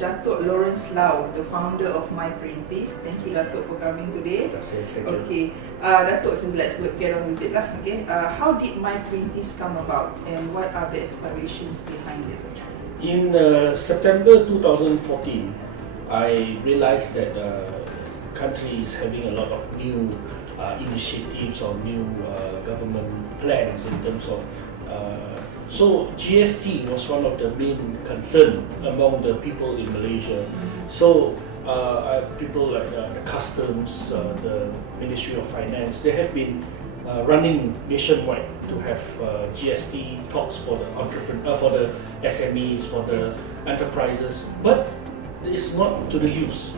Datuk Lawrence Lau, the founder of MyPerintis. Thank you, Datuk, for coming today. Okay, Datuk, let's get on with it lah. Okay, how did MyPerintis come about, and what are the aspirations behind it? In September 2014, I realized that the country is having a lot of new initiatives or new government plans in terms of so GST was one of the main concern among the people in Malaysia. So people like the customs, the Ministry of Finance, they have been running nationwide to have GST talks for the for the SMEs, for the enterprises, but it's not to the youths.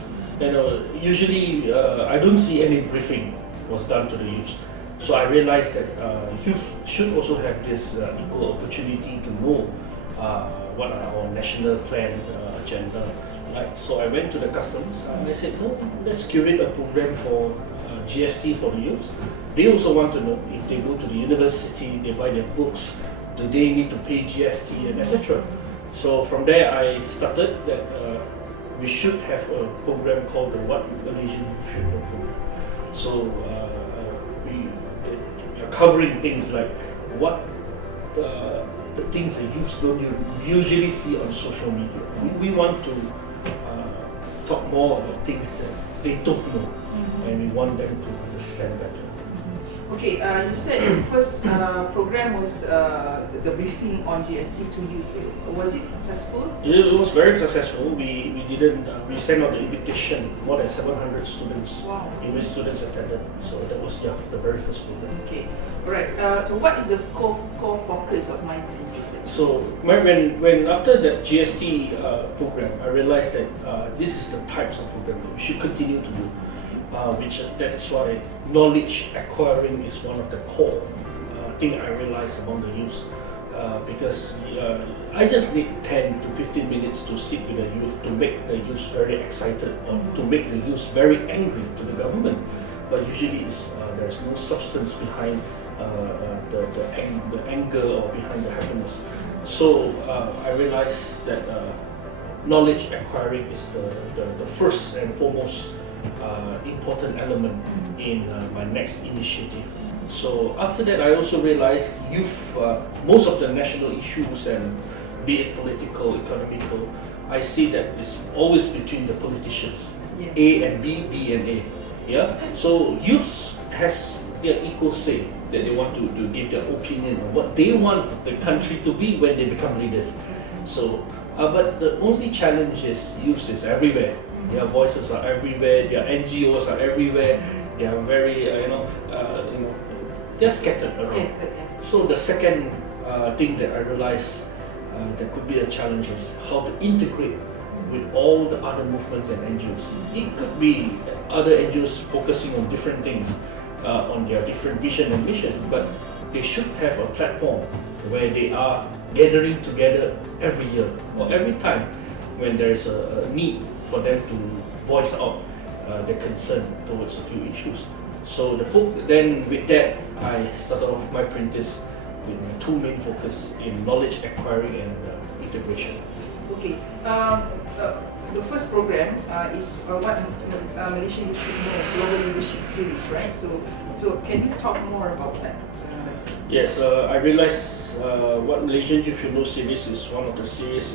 Usually I don't see any briefing was done to the youths. So I realized that youth should also have this equal opportunity to know what are our national plan agenda. Right? So I went to the customs and I said, no, let's curate a program for GST for the youths. They also want to know if they go to the university, they buy their books, do they need to pay GST and etc. So from there I started that we should have a program called the What Malaysian Youth Should Know program. So we are covering things like what the things the youths don't usually see on social media. We want to talk more about things that they don't know, and we want them to understand better. Okay, you said the first program was the briefing on GST to youth. Was it successful? It was very successful. We we sent out the invitation. More than 700 students. Wow. English students attended. So that was the very first program. Okay, alright. So what is the core focus of MyPerintis? So when after that GST program, I realized that this is the types of program that we should continue to do. That is why knowledge acquiring is one of the core thing I realized among the youths, because I just need 10 to 15 minutes to sit with the youth to make the youth very excited, or to make the youth very angry to the government. But usually there's no substance behind the anger or behind the happiness. So I realized that knowledge acquiring is the first and foremost important element in my next initiative. So after that, I also realized youth, most of the national issues, and be it political, economical, I see that it's always between the politicians, yes. A and B, B and A. Yeah. So youths has their equal say that they want to give their opinion on what they want the country to be when they become leaders. So, but the only challenge is youths is everywhere. Their voices are everywhere. Their NGOs are everywhere. They are very, they're scattered around. Yes. So the second thing that I realized that could be a challenge is how to integrate with all the other movements and NGOs. It could be other NGOs focusing on different things, on their different vision and mission, but they should have a platform where they are gathering together every year or every time when there is a need for them to voice out their concern towards a few issues. So then with that, I started off MyPerintis with my two main focus in knowledge acquiring and integration. Okay. The first program is what Malaysia Youth Should Know Global Leadership Series, right? So can you talk more about that? Yes, I realized what Malaysian Youth Should Know series is one of the series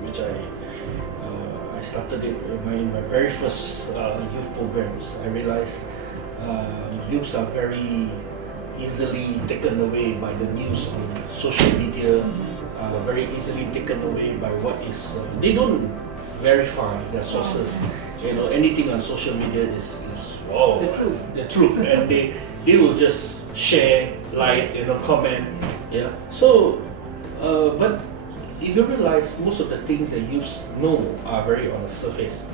which I started it in my very first youth programs. I realized youths are very easily taken away by the news on social media, very easily taken away by what is, they don't verify their sources. Anything on social media is wow, the truth, and they will just share, like, comment. Yeah. So, but if you realize most of the things that youths know are very on the surface.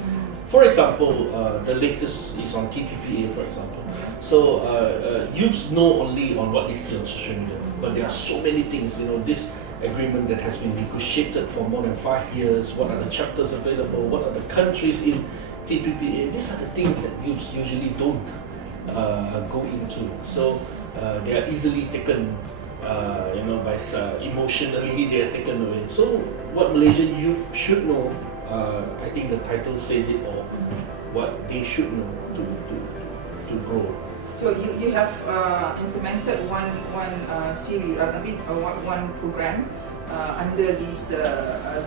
For example, the latest is on TPPA, for example. So youths know only on what they see on social media, but there are so many things. This agreement that has been negotiated for more than 5 years. What are the chapters available? What are the countries in TPPA? These are the things that youths usually don't go into. So they are easily taken. By emotionally they are taken away. So what Malaysian youth should know I think the title says it all. What they should know to grow. So you have implemented one series, one program under this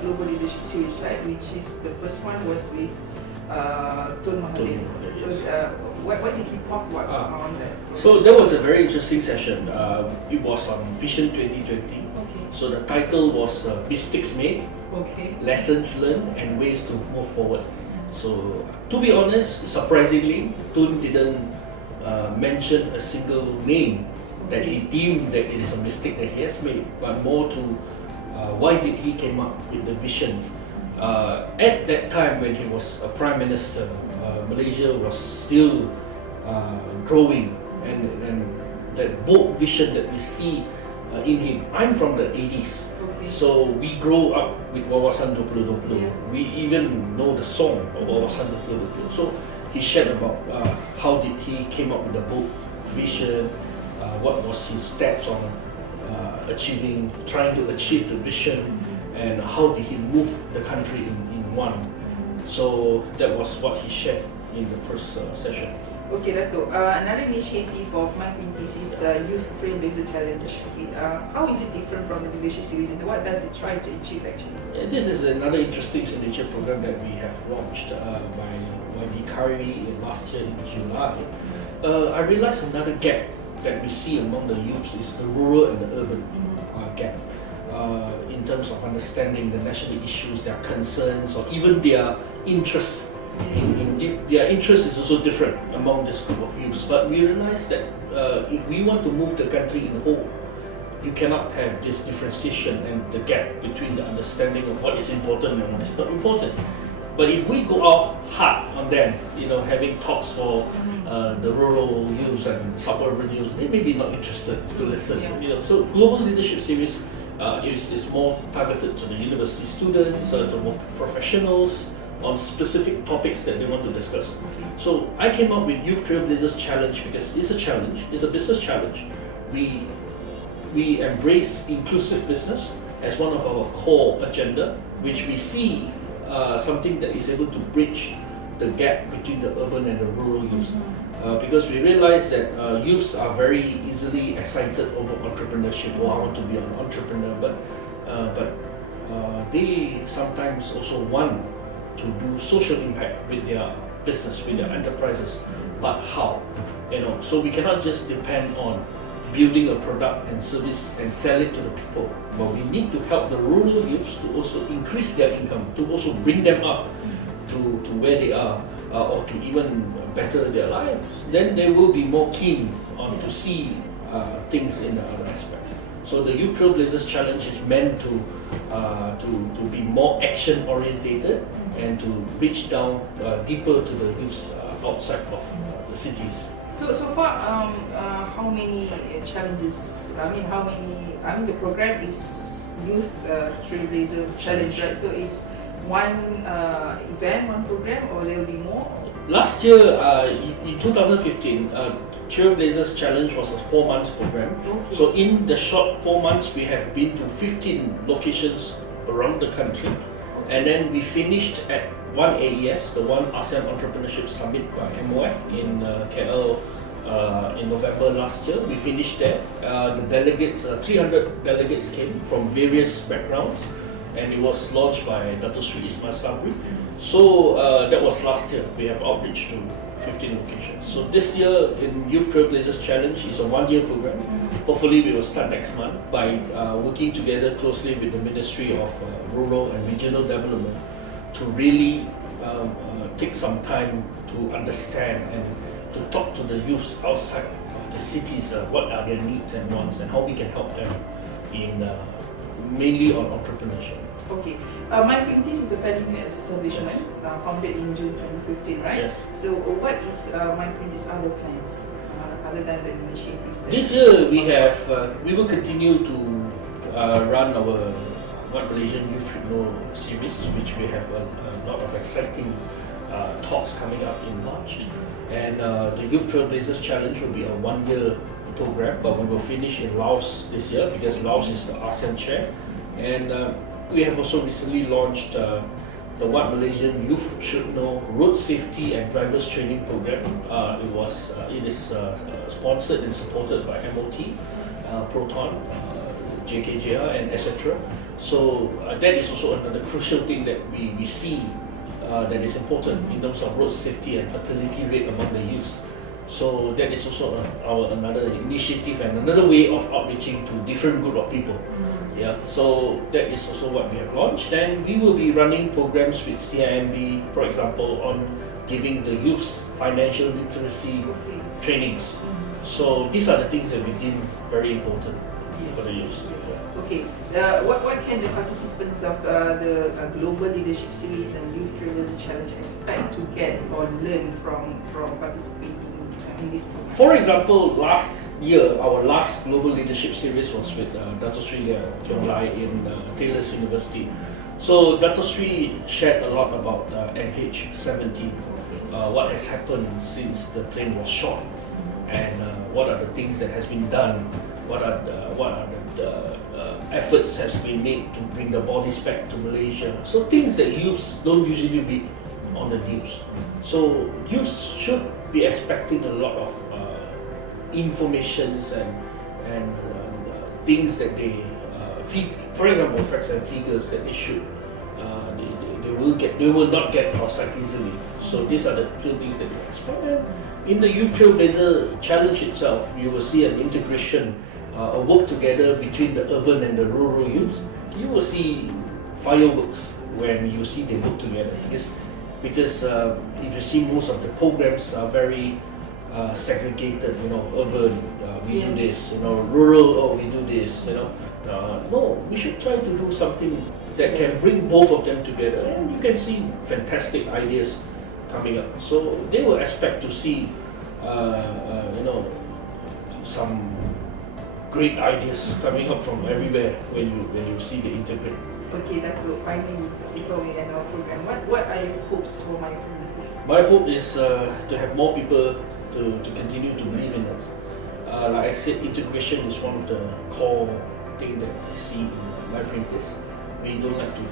global leadership series, right? Which is the first one was with Tun Mahathir. So what did he talk about on that? So that was a very interesting session. It was on Vision 2020. Okay. So the title was Mistakes Made, Okay. Lessons Learned, and Ways to Move Forward. So to be honest, surprisingly, Tun didn't mention a single name that he deemed that it is a mistake that he has made, but more to why did he came up with the vision. At that time when he was a Prime Minister, Malaysia was still growing, and that bold vision that we see in him. I'm from the 80s. Okay. So we grow up with Wawasan 2020. Yeah. We even know the song of Wawasan 2020. So he shared about how did he came up with the bold vision, what was his steps on trying to achieve the vision, and how did he move the country in one. So that was what he shared in the first session. Okay, Datuk. Another initiative of MyPerintis is Youth Trailblazer Challenge. Okay, how is it different from the leadership series, and what does it try to achieve actually? This is another interesting signature program that we have launched by the Kari last year in July. I realized another gap that we see among the youths is the rural and the urban gap in terms of understanding the national issues, their concerns, or even their interests. Their interest is also different among this group of youths, but we realize that if we want to move the country in whole, you cannot have this differentiation and the gap between the understanding of what is important and what is not important. But if we go out hard on them, having talks for the rural youths and suburban youths, they may be not interested to listen. So Global Leadership Series is more targeted to the university students, to more professionals, on specific topics that they want to discuss. So I came up with Youth Trailblazers Challenge because it's a challenge, it's a business challenge. We embrace inclusive business as one of our core agenda, which we see something that is able to bridge the gap between the urban and the rural youths. Because we realize that youths are very easily excited over entrepreneurship, or I want to be an entrepreneur, but they sometimes also want to do social impact with their business, with their enterprises, but how? So we cannot just depend on building a product and service and sell it to the people, but we need to help the rural youths to also increase their income, to also bring them up to where they are, or to even better their lives. Then they will be more keen on to see things in the other aspects. So the Youth Trailblazers Challenge is meant to be more action orientated and to reach down deeper to the youths outside of the cities. So far, how many challenges? The program is Youth Trailblazer Challenge, right? So it's one event, one program, or there will be more? Last year, in 2015, Trailblazers Challenge was a 4 months program. Okay. So in the short 4 months, we have been to 15 locations around the country. And then we finished at one AES, the One ASEAN Entrepreneurship Summit by MOF in KL in November last year. We finished there. The delegates, 300 delegates came from various backgrounds, and it was launched by Datuk Sri Ismail Sabri. So that was last year. We have outreach to 15 locations. So this year in Youth Trailblazers Challenge is a 1-year program. Hopefully we will start next month by working together closely with the Ministry of Rural and Regional Development to really take some time to understand and to talk to the youths outside of the cities, what are their needs and wants, and how we can help them in mainly on entrepreneurship. Okay. MyPerintis is a fairly new establishment, founded in June 2015, right? Yes. So what is MyPerintis' other plans other than the initiatives? This year we will continue to run our One Malaysian Youth series, which we have a lot of exciting talks coming up in March. And the Youth Trailblazers Challenge will be a 1-year program, but we will finish in Laos this year because Laos is the ASEAN chair. And we have also recently launched the What Malaysian Youth Should Know Road Safety and Drivers Training Program. It is sponsored and supported by MOT, Proton, JKJR, and etc. So that is also another crucial thing that we see that is important in terms of road safety and fatality rate among the youths. So that is also another initiative and another way of outreaching to different group of people. Yeah, so that is also what we have launched, and we will be running programs with CIMB, for example, on giving the youths financial literacy trainings. So these are the things that we deem very important for the youths. Okay, what can the participants of the Global Leadership Series and Youth Trailers Challenge expect to get or learn from participating in this program? For example, last year, our last Global Leadership Series was with Datuk Sri Tiong Lai in Taylor's University. So Datuk Sri shared a lot about MH17, what has happened since the plane was shot, and what are the things that has been done, what are the efforts has been made to bring the bodies back to Malaysia. So things that youths don't usually read on the news. So youths should be expecting a lot of informations and things that they for example, facts and figures that they should they will not get outside easily. So these are the two things that we expect. And in the Youth Trailblazer Challenge itself, you will see an integration, a work together between the urban and the rural youths. You will see fireworks when you see them work together. Because if you see, most of the programs are very segregated. Urban, we do this. Rural, oh, we do this. No, we should try to do something that can bring both of them together, and you can see fantastic ideas coming up. So they will expect to see, some great ideas coming up from everywhere when you see the integrate. Okay, Datuk, finally, before we end our program, what are your hopes for MyPerintis? My hope is to have more people to continue to believe in us. Like I said, integration is one of the core things that I see in MyPerintis. We don't like to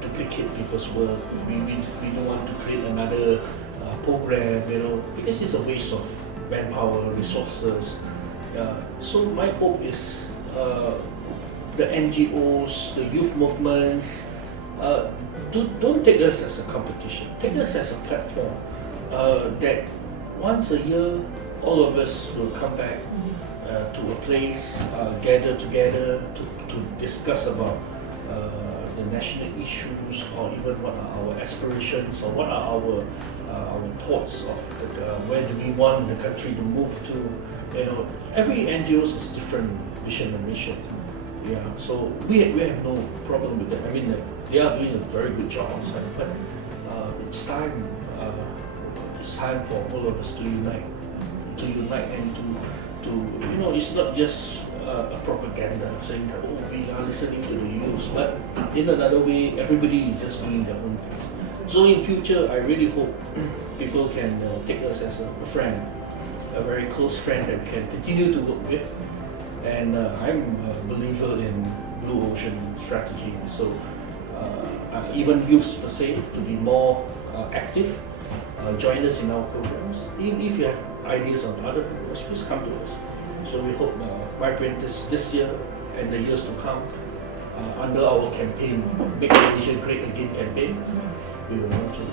duplicate people's work. We don't want to create another program, because it's a waste of manpower, resources. So my hope is the NGOs, the youth movements, don't take us as a competition. Take us as a platform that once a year, all of us will come back to a place, gather together to discuss about the national issues, or even what are our aspirations, or what are our thoughts of where do we want the country to move to. Every NGO is different vision and mission. Yeah, so we have no problem with that. I mean, they are doing a very good job on site, but it's time for all of us to unite and to it's not just a propaganda saying that, oh, we are listening to the youth, but in another way, everybody is just doing their own thing. So in future, I really hope people can take us as a friend, a very close friend that we can continue to work with. And I'm a believer in blue ocean strategy. So even youths per se, to be more active, join us in our programs. If you have ideas on other programs, please come to us. So we hope MyPerintis this year and the years to come, under our campaign, Make Malaysia Great Again campaign, we will want to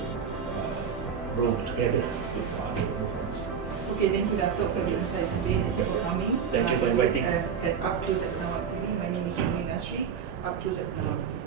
grow together with other movements. Okay, thank you, Datuk, for the insights today. Thank you for coming. Thank you for inviting. At Up Close at Penawat TV. My name is Murina Sri. Up Close at Penawat TV.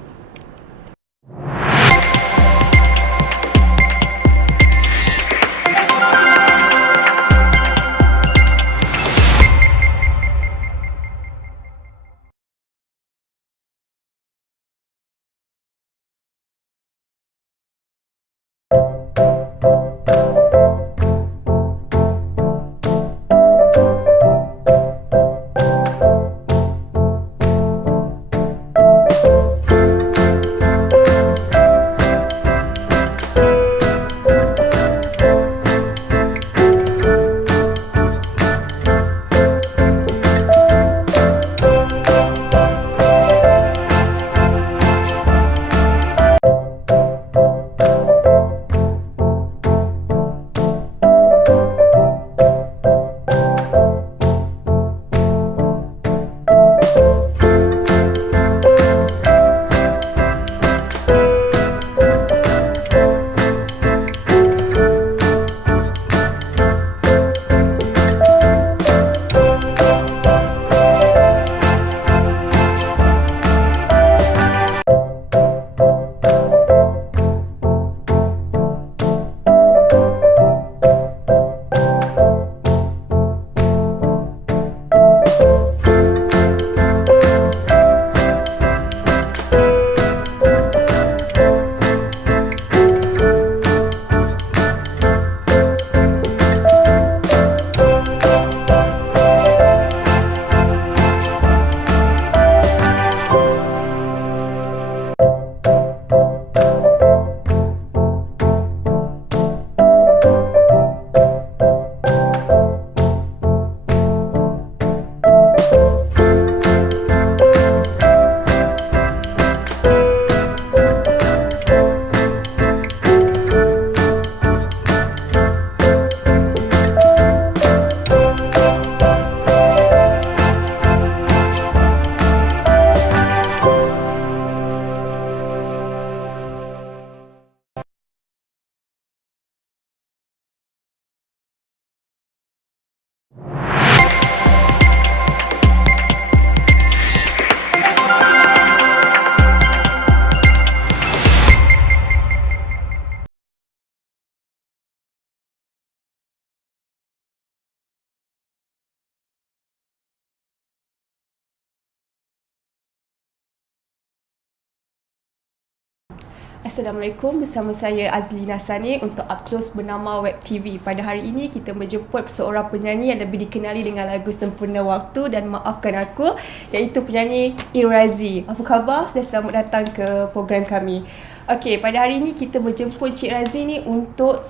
Assalamualaikum, bersama saya Azli Nasani untuk Up Close bernama Web TV. Pada hari ini kita menjemput seorang penyanyi yang lebih dikenali dengan lagu Sempurna Waktu dan Maafkan Aku, iaitu penyanyi Irazi. Apa khabar dan selamat datang ke program kami. Okey, pada hari ini kita menjemput Cik Razi ni untuk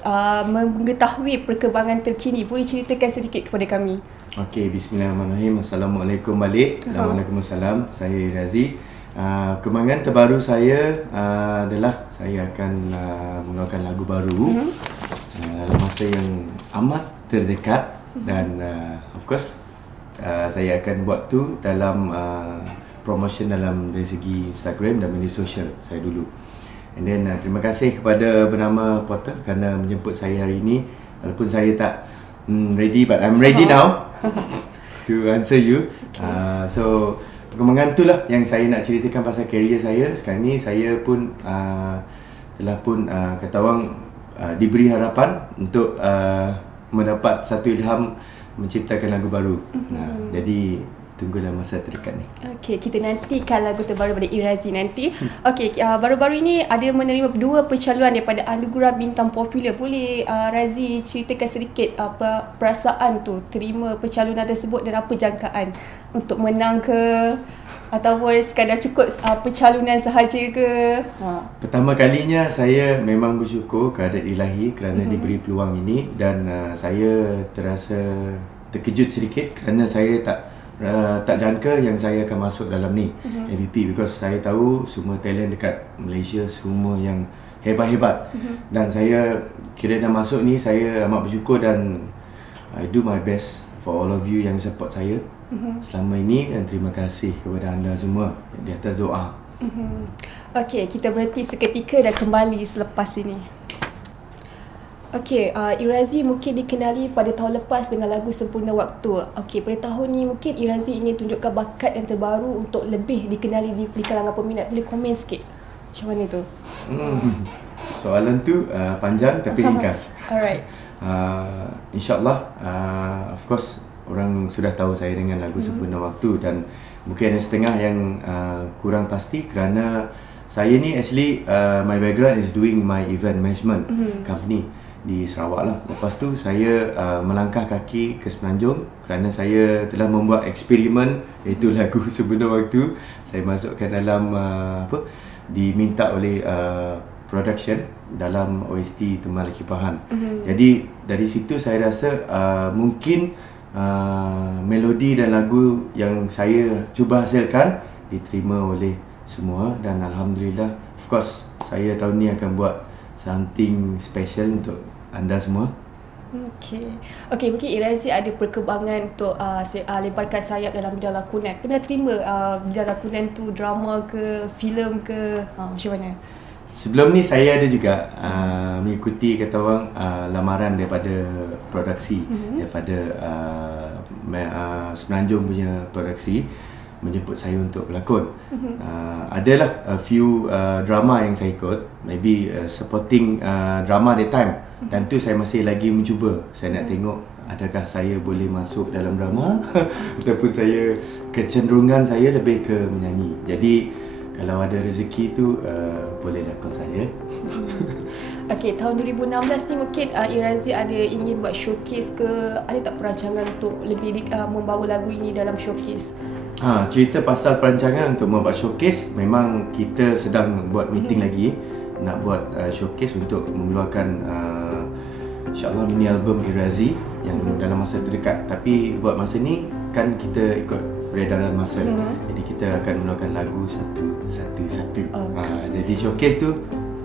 mengetahui perkembangan terkini. Boleh ceritakan sedikit kepada kami? Okey, bismillahirrahmanirrahim. Assalamualaikum balik. Waalaikumsalam. Saya Razi. Kembangan terbaru saya adalah saya akan mengeluarkan lagu baru dalam masa yang amat terdekat dan of course saya akan buat tu dalam promotion dari segi Instagram dan media sosial saya dulu. And then terima kasih kepada bernama Portal kerana menjemput saya hari ini, walaupun saya tak ready, but I'm ready now to answer you. So perkembangan itulah yang saya nak ceritakan pasal career saya. Sekarang ni saya pun telah pun kata orang diberi harapan untuk mendapat satu ilham menciptakan lagu baru. Jadi tunggulah masa terdekat ni. Okey, kita nantikan lagu terbaru daripada Irazi nanti. Okey, baru-baru ini ada menerima 2 pencalonan daripada anugerah bintang popular. Boleh Razi ceritakan sedikit apa perasaan tu terima pencalonan tersebut dan apa jangkaan untuk menang ke ataupun sekadar cukup pencalonan sahaja ke? Pertama kalinya saya memang bersyukur kehadrat ilahi kerana diberi peluang ini dan saya terasa terkejut sedikit kerana saya tak jangka yang saya akan masuk dalam ni MVP, because saya tahu semua talent dekat Malaysia semua yang hebat-hebat dan saya kira dah masuk ni, saya amat bersyukur dan I do my best for all of you yang support saya selama ini dan terima kasih kepada anda semua di atas doa. Okey, kita berhenti seketika dan kembali selepas ini. Okey, Irazi mungkin dikenali pada tahun lepas dengan lagu Sempurna Waktu. Okey, pada tahun ni mungkin Irazi ingin tunjukkan bakat yang terbaru untuk lebih dikenali di kalangan peminat. Boleh komen sikit macam mana tu? Soalan tu panjang tapi ringkas. Alright. InsyaAllah, of course orang sudah tahu saya dengan lagu Sempurna Waktu dan mungkin ada setengah yang kurang pasti kerana saya ni actually my background is doing my event management company di Sarawak lah. Lepas tu saya melangkah kaki ke Semenanjung kerana saya telah membuat eksperimen iaitu lagu Sempurna Waktu. Saya masukkan dalam diminta oleh production dalam OST Teman Kipahan. Jadi dari situ saya rasa mungkin melodi dan lagu yang saya cuba hasilkan diterima oleh semua dan alhamdulillah, of course saya tahun ni akan buat something special untuk anda semua. Okey, mungkin Irazi ada perkembangan untuk lebarkan sayap dalam bidang lakonan. Pernah terima bidang lakonan tu drama ke, filem ke, macam mana? Sebelum ni saya ada juga mengikuti kata orang lamaran daripada produksi, daripada Semenanjung punya produksi menjemput saya untuk berlakon. Adalah a few drama yang saya ikut, maybe supporting drama that time. Dan tu saya masih lagi mencuba. Saya nak tengok adakah saya boleh masuk dalam drama ataupun saya kecenderungan saya lebih ke menyanyi. Jadi kalau ada rezeki tu boleh lakon saya. Okey, tahun 2016 ni mungkin Irazi ada ingin buat showcase ke, ada tak perancangan untuk lebih membawa lagu ini dalam showcase? Cerita pasal perancangan untuk membuat showcase, memang kita sedang buat meeting lagi nak buat showcase untuk mengeluarkan insyaAllah mini album Irazi yang dalam masa terdekat. Tapi buat masa ni kan kita ikut peredaran masa, jadi kita akan mengeluarkan lagu satu-satu. Jadi showcase tu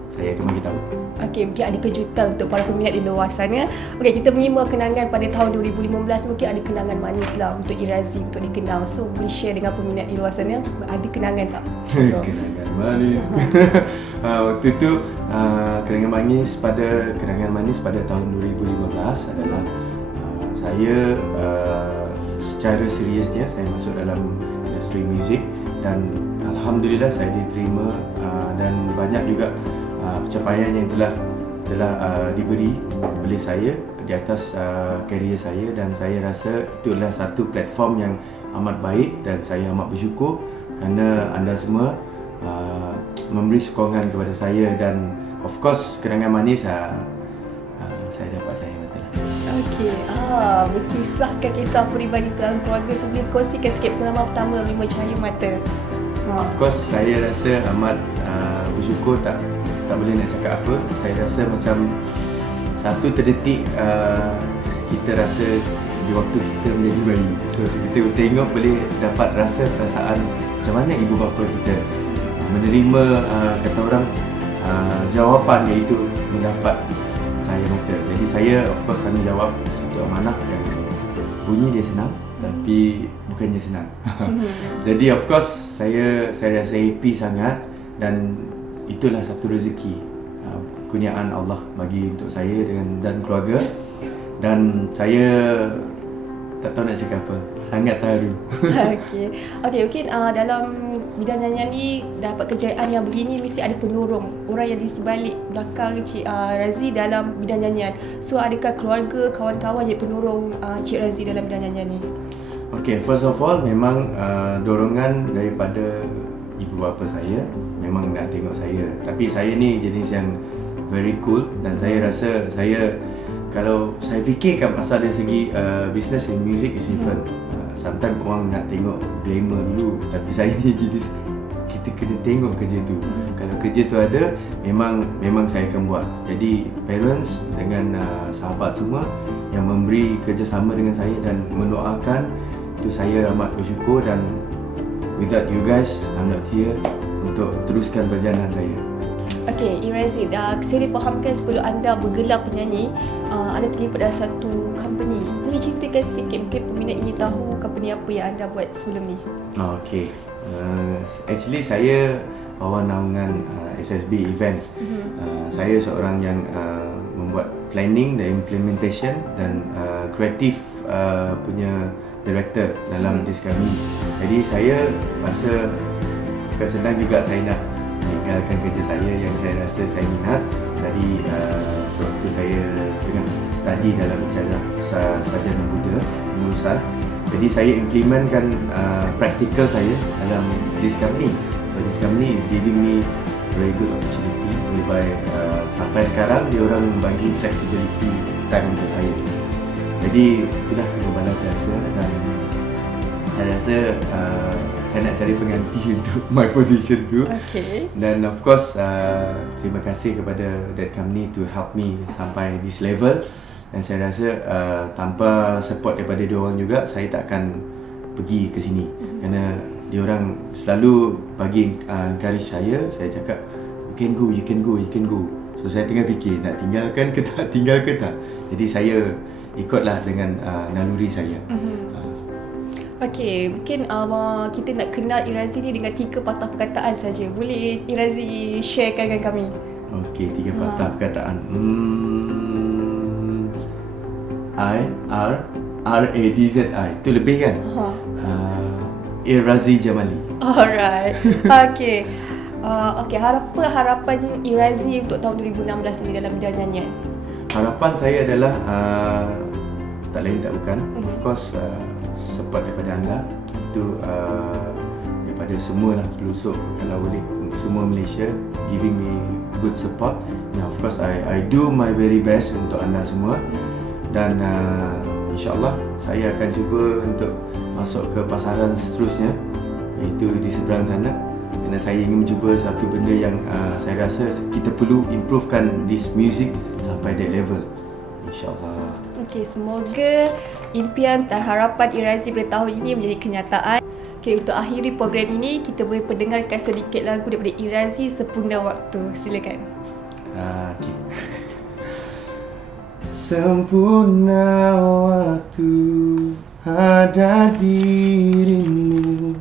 saya akan beritahu. Okey, mungkin ada kejutan untuk para peminat di luar sana. Okey, kita menerima kenangan pada tahun 2015, mungkin ada kenangan manis lah untuk Irazi untuk dikenal. So boleh share dengan peminat di luar sana, ada kenangan tak? Kenangan manis. Waktu tu kenangan manis pada tahun 2015 adalah saya secara seriusnya saya masuk dalam industri muzik dan alhamdulillah saya diterima dan banyak juga pencapaian yang telah diberi oleh saya di atas karier saya dan saya rasa itu adalah satu platform yang amat baik dan saya amat bersyukur kerana anda semua memberi sokongan kepada saya, dan of course kenangan manis saya dapat saya betul lah. Okey, berkisahkan kisah peribadi dalam keluarga tu, boleh kongsikan sikit pengalaman pertama menerima cahaya mata. Of course saya rasa amat bersyukur, tak boleh nak cakap apa. Saya rasa macam satu terdetik kita rasa di waktu kita menjadi bayi. So kita tengok boleh dapat rasa perasaan macam mana ibu bapa kita menerima kata orang jawapan, iaitu mendapat cahaya mata. Jadi saya of course tanggungjawab satu amanah yang bunyi dia senang tapi bukannya senang. Jadi of course saya rasa happy sangat, dan itulah satu rezeki kurniaan Allah bagi untuk saya dan keluarga, dan saya tak tahu nak cakap apa, sangat terharu. Okey, mungkin dalam bidang nyanyian ni dapat kejayaan yang begini mesti ada penolong, orang yang di sebalik belakang Cik Razi dalam bidang nyanyian. So adakah keluarga, kawan-kawan jadi penolong Cik Razi dalam bidang nyanyian ni? Okay, first of all memang dorongan daripada ibu bapa saya memang nak tengok saya. Tapi saya ni jenis yang very cool, dan saya rasa kalau saya fikirkan pasal dari segi business and music is different. Sometimes orang nak tengok glamour dulu, tapi saya ni jenis kita kena tengok kerja tu. Kalau kerja tu ada, memang saya akan buat. Jadi parents dengan sahabat semua yang memberi kerjasama dengan saya dan mendoakan, itu saya amat bersyukur, dan without you guys I'm not here untuk teruskan perjalanan saya. Okey, Razi, saya difahamkan sebelum anda bergelar penyanyi, anda terlibat dalam satu company. Boleh ceritakan sikit, mungkin peminat ingin tahu company apa yang anda buat sebelum ni? Okey, actually saya bawah naungan SSB event. Saya seorang yang membuat planning dan implementation dan kreatif punya director dalam dis kami. Jadi saya rasa bukan senang juga saya nak meninggalkan kerja saya yang saya rasa saya minat dari sewaktu saya tengah study dalam sarjana muda penulisan. Jadi saya implementkan praktikal saya dalam this company. So this company is giving me very good opportunity, whereby sampai sekarang dia orang bagi flexibility time untuk saya. Jadi itulah kegemaran saya, dan saya rasa saya nak cari pengganti untuk my position tu. Dan of course terima kasih kepada that company to help me sampai this level, dan saya rasa tanpa support daripada diorang juga saya tak akan pergi ke sini, kerana diorang selalu bagi encourage saya cakap you can go. So saya tengah fikir nak tinggalkan ke tak. Jadi saya ikutlah dengan naluri saya. Okey, mungkin kita nak kenal Irazi ni dengan 3 patah perkataan saja. Boleh Irazi sharekan dengan kami? Okey, 3 patah perkataan. R-A-D-Z-I. Itu lebih kan? Irazi Jamali. Alright. Okey. Harapan Irazi untuk tahun 2016 ni dalam bidang nyanyian? Harapan saya adalah tak lain tak bukan, of course support daripada anda, itu daripada semua lah pelosok, kalau boleh semua Malaysia giving me good support. Of course I do my very best untuk anda semua, dan insyaAllah saya akan cuba untuk masuk ke pasaran seterusnya, iaitu di seberang sana, kerana saya ingin mencuba satu benda yang saya rasa kita perlu improvekan this music sampai that level, insyaAllah. Okey, semoga impian dan harapan Irazi pada tahun ini menjadi kenyataan. Okey, untuk akhiri program ini, kita boleh pendengarkan sedikit lagu daripada Irazi, Sempurna Waktu. Silakan. Okay. Sempurna waktu ada dirimu,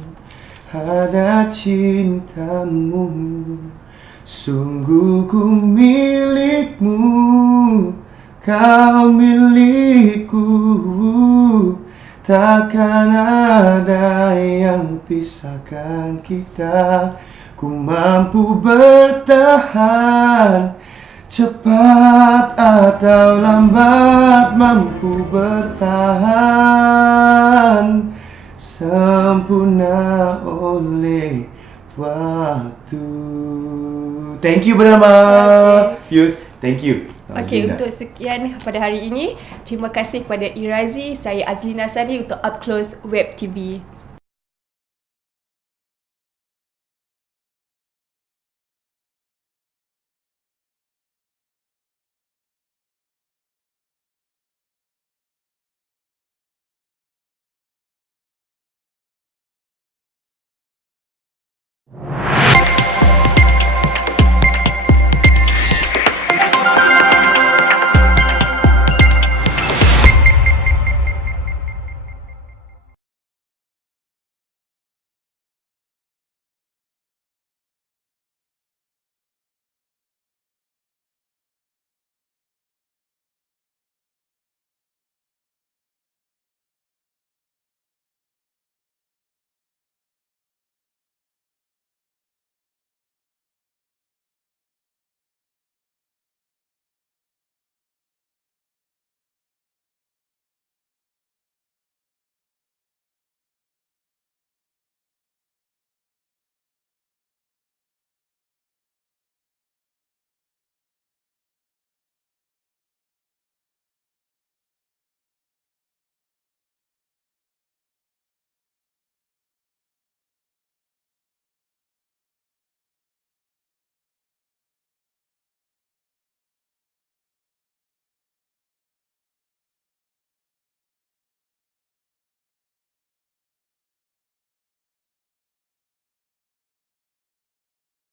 ada cintamu, sungguh ku milikmu, kau milikku, takkan ada yang pisahkan kita. Ku mampu bertahan, cepat atau lambat mampu bertahan, sempurna oleh waktu. Thank you bernama. Thank you. Okey, untuk sekian pada hari ini, terima kasih kepada Irazi. Saya Azlina Sani untuk Up Close Web TV.